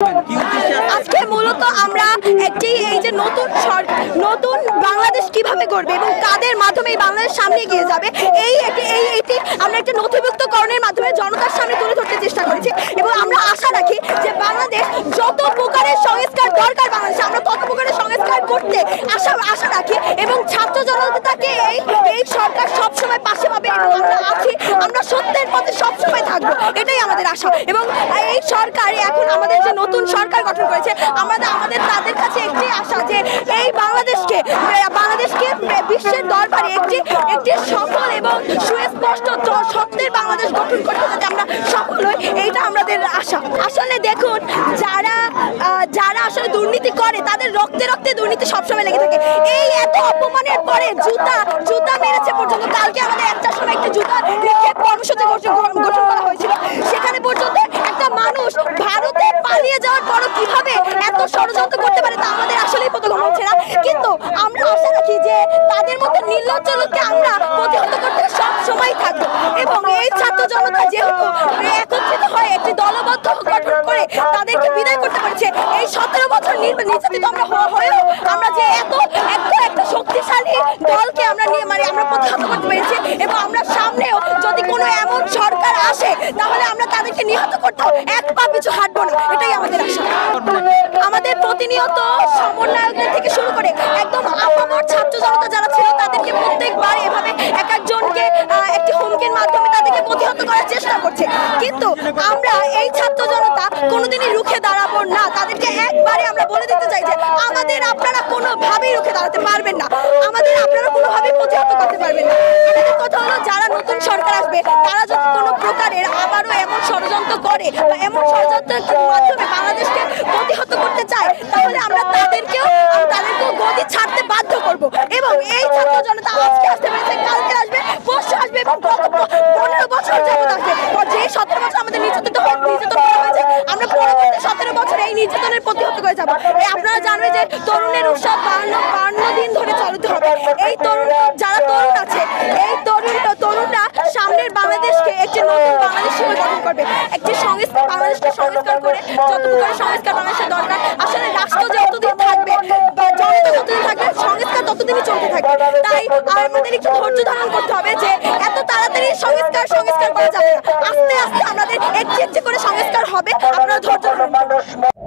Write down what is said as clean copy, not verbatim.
আজকে মূলত আমরা একটি এই যে নতুন বাংলাদেশ কিভাবে গড়বে এবং কাদের মাধ্যমে এই বাংলাদেশ সামনে এগিয়ে যাবে এইটি আমরা একটা নথিভুক্তকরণের মাধ্যমে জনতার সামনে তুলে ধরতে চেষ্টা করেছি এবং আমরা আশা রাখি যে বাংলাদেশ যত প্রকারের সংস্কার দরকার বাংলাদেশে আমরা তত প্রকারের সংস্কার করতে আশা রাখি এবং ছাত্র জনতাকে এই সরকার সবসময় পাশে পাবে এবং আমরা আছি, আমরা সত্যের পথে সবসময় থাকবো, এটাই আমাদের আশা। এবং এই সরকার এখন আমাদের যে নতুন সরকার গঠন করেছে আমাদের তাদের কাছে একটি আশা যে এই বাংলাদেশকে বিশ্বের দরবারে একটি সফল এবং সুস্পষ্ট সত্যের বাংলাদেশ গঠন করতে যাতে আমরা সফল হই, এইটা আমাদের আশা। আসলে দেখুন যারা আসলে দুর্নীতি করে তাদের রক্তে রক্তে দুর্নীতি সবসময় লেগে থাকে। এই এত অপমানের পরে জুতা মেরেছে পর্যন্ত, কালকে আমাদের একটার সময় একটি জুতা নিক্ষেপ কর্মসূচি গঠন করা হয়েছিল, সেখানে পর্যন্ত একটা মানুষ ভারতে পালিয়ে যাওয়ার পরও কিভাবে এত ষড়যন্ত্র করতে পারে তা আমাদের আসলেই বোধগম্য হচ্ছে না। কিন্তু আমরা আশা রাখি যে তাদের মধ্যে নির্লজ্জ লোককে আমরা প্রতিহত করতে সব সময় থাকবো এবং এই ছাত্র জনতা যেহেতু একত্রিত হয়ে একটি দলবদ্ধ গঠন করে তাদেরকে বিদায় করতে পারছে, এই 17 বছর নির্যাতিত আমরা হয়েও আমরা যে একটা শক্তিশালী দলকে আমরা প্রতিহত করতে পেরেছি এবং আমরা সামনেও যদি কোনো এমন সরকার আসে তাহলে আমরা তাদেরকে নিহত করতেও এক পা পিছু হাঁটবো না, এটাই আমাদের আশা। আমাদের প্রতিনিয়ত সমন্বয়কদের থেকে শুরু করে একদম আপামর ছাত্র জনতা যারা ছিল তাদেরকে প্রত্যেকবার এভাবে এক একজনকে একটি হুমকির মাধ্যমে তাদেরকে প্রতিহত করার চেষ্টা করছে, কিন্তু আমরা এই ছাত্র জনতা কোনোদিনই রুখে দাঁড়াবো না। তাদেরকে একবারে আমরা বলে দিতে চাই যে আপনারা কোনোভাবেই রুখে দাঁড়াতে পারবেন না, আপনারা কোনোভাবেই প্রতিহত করতে পারবেন না। আমাদের কথা হলো যারা নতুন সরকার আসবে তারা যদি কোনো প্রকারের আবারও এমন ষড়যন্ত্র করে বা এমন ষড়যন্ত্রের মাধ্যমে বাংলাদেশকে প্রতিহত করতে চায় তাহলে আমরা তাদেরকেও গদি ছাড়তে বাধ্য করব এবং এই ছাত্র জনতা আজকে আসতে পেরেছে, কালকে আসবে, পরশু আসবে এবং 15 বছর যাবত আসবে। যে 17 বছর আমাদের নির্যাতন করা হয়েছে আমরা পরবর্তী 17 বছর এই নির্যাতনের প্রতিহত করে যাবো। আপনারা জানবেন যে তরুণের উৎসব 52 দিন ধরে চলতে হবে। এই যারা তরুণ আছে এই তরুণরা সামনের বাংলাদেশকে একটি নতুন বাংলাদেশ হিসেবে গঠন করবে, একটি বাংলাদেশকে সংস্কার করে যত প্রকার সংস্কার বাংলাদেশের দরকার। আসলে রাষ্ট্র যতদিন থাকবে বা জনতা যতদিন থাকবে সংস্কার ততদিনই চলতে থাকবে, তাই আমাদের একটু ধৈর্য ধারণ করতে হবে যে এত তাড়াতাড়ি সংস্কার করা যাবে না, আস্তে আস্তে আমাদের একটি একটি করে সংস্কার হবে, আপনারা ধৈর্য ধারণ করুন।